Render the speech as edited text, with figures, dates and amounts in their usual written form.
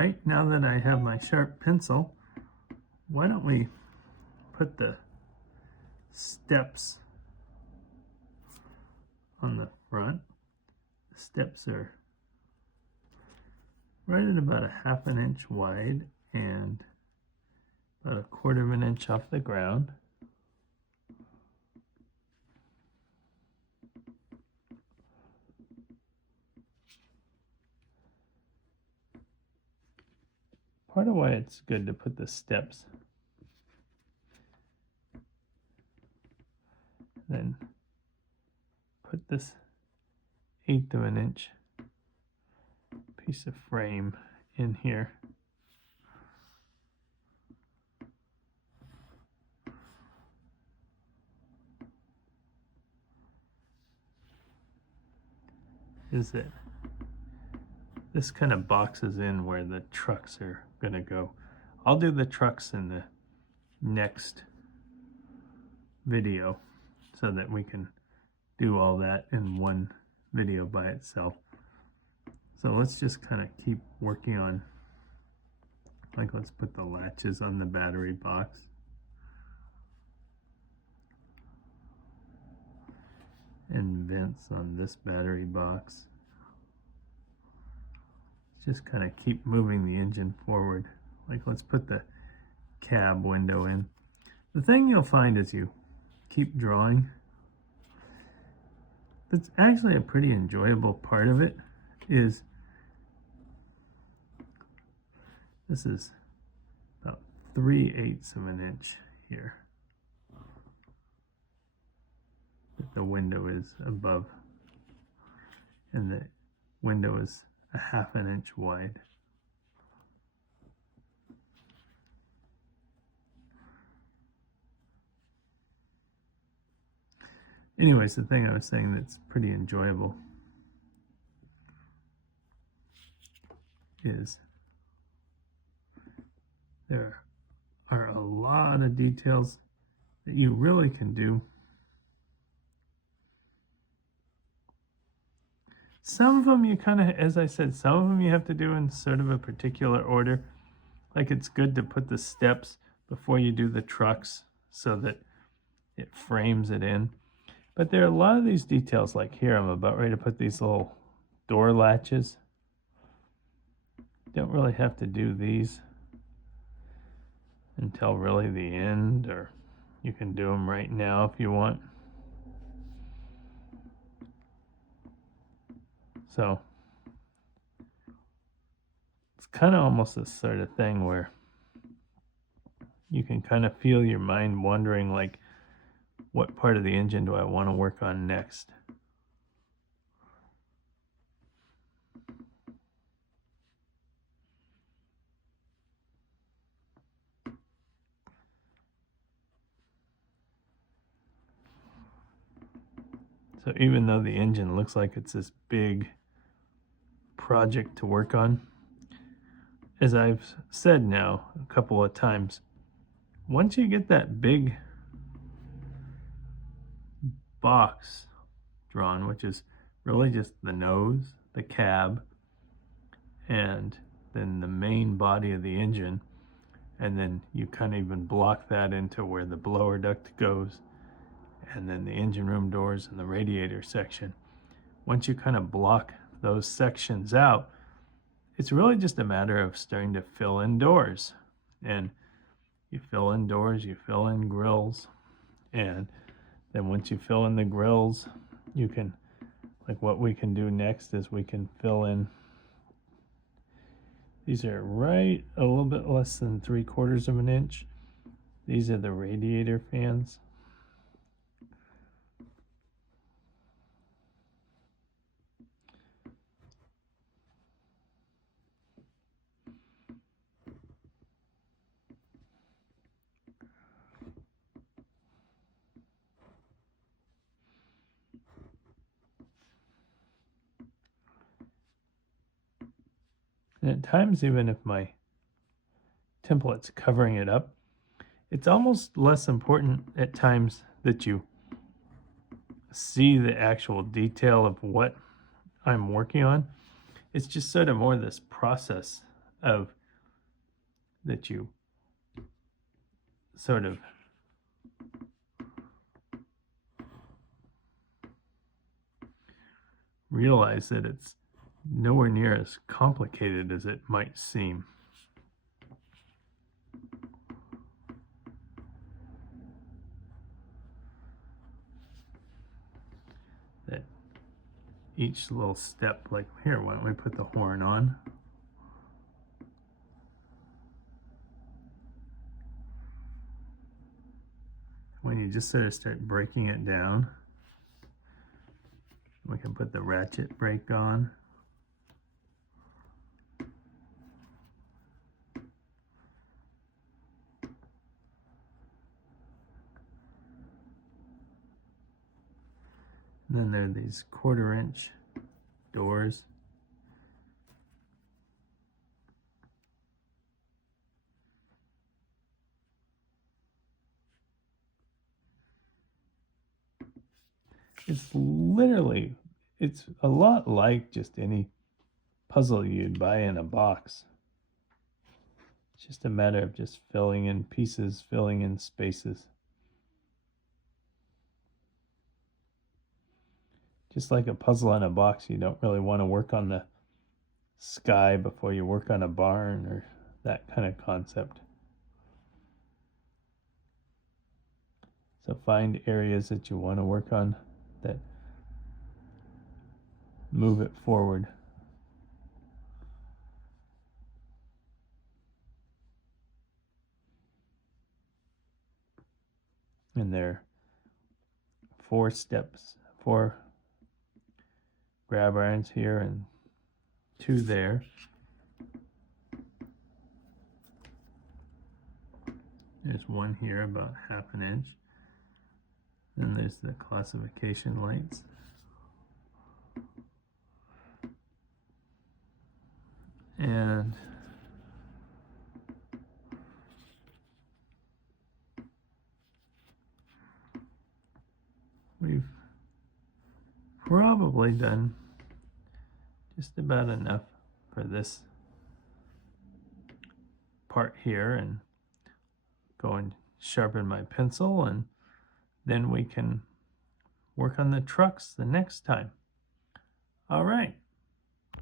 right, now that I have my sharp pencil, why don't we put the steps on the front. The steps are right at about a ½ an inch wide and about a ¼ of an inch off the ground. Part of why it's good to put the steps, then put this 1/8 of an inch piece of frame in here. Is that this kind of boxes in where the trucks are going to go. I'll do the trucks in the next video so that we can do all that in one video by itself. So let's just kind of keep working on, like, let's put the latches on the battery box. And vents on this battery box. Just kind of keep moving the engine forward. Like, let's put the cab window in. The thing you'll find as you keep drawing, that's actually a pretty enjoyable part of it, is this is about 3/8 of an inch here that the window is above, and the window is a ½ an inch wide. Anyways, the thing I was saying that's pretty enjoyable is there are a lot of details that you really can do. Some of them you kind of, as I said, some of them you have to do in sort of a particular order. Like, it's good to put the steps before you do the trucks so that it frames it in. But there are a lot of these details, like here, I'm about ready to put these little door latches. Don't really have to do these until really the end, or you can do them right now if you want. So it's kind of almost this sort of thing where you can kind of feel your mind wondering, like, what part of the engine do I want to work on next? So even though the engine looks like it's this big project to work on, as I've said now a couple of times, once you get that big box drawn, which is really just the nose, the cab, and then the main body of the engine, and then you kind of even block that into where the blower duct goes, and then the engine room doors and the radiator section. Once you kind of block those sections out, it's really just a matter of starting to fill in doors. And you fill in doors, you fill in grills, and then once you fill in the grills, you can, like, what we can do next is we can fill in, these are right a little bit less than 3/4 of an inch. These are the radiator fans. And at times, even if my template's covering it up, it's almost less important at times that you see the actual detail of what I'm working on. It's just sort of more this process of that you sort of realize that it's nowhere near as complicated as it might seem. That each little step, like here, why don't we put the horn on? When you just sort of start breaking it down, we can put the ratchet brake on. And then there are these 1/4-inch doors. It's literally, it's a lot like just any puzzle you'd buy in a box. It's just a matter of just filling in pieces, filling in spaces. Just like a puzzle in a box, you don't really want to work on the sky before you work on a barn or that kind of concept. So find areas that you want to work on that move it forward. And there are 4 steps, 4 grab irons here and 2 there. There's 1 here, about 1/2 inch. Then there's the classification lights. And we've probably done just about enough for this part here, and go and sharpen my pencil, and then we can work on the trucks the next time. All right.